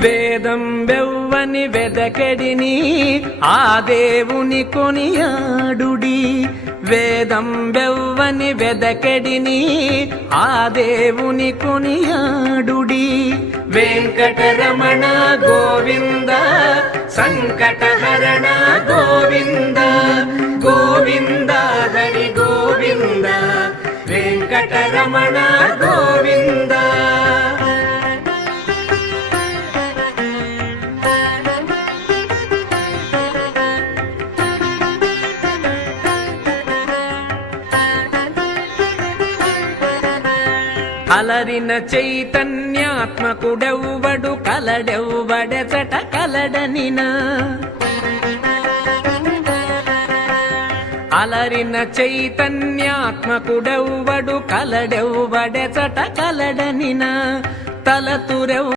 వేదం వెవ్వని వెదకెడిని ఆ దేవుని కొనియాడుడి. వేదం వెవ్వని వెదకెడిని ఆ దేవుని కొనియాడుడి. వెంకటరమణ గోవింద సంకటహరణ గోవింద గోవింద హరి గోవింద వెంకటరమణ గోవింద. అలరిన చైతన్యాత్మకుడెవ్వడు కలడెవ్వడెచట కలడనినా. అలరిన చైతన్యాత్మకుడెవ్వడు కలడెవ్వడెచట కలడనినా. తలతురెవ్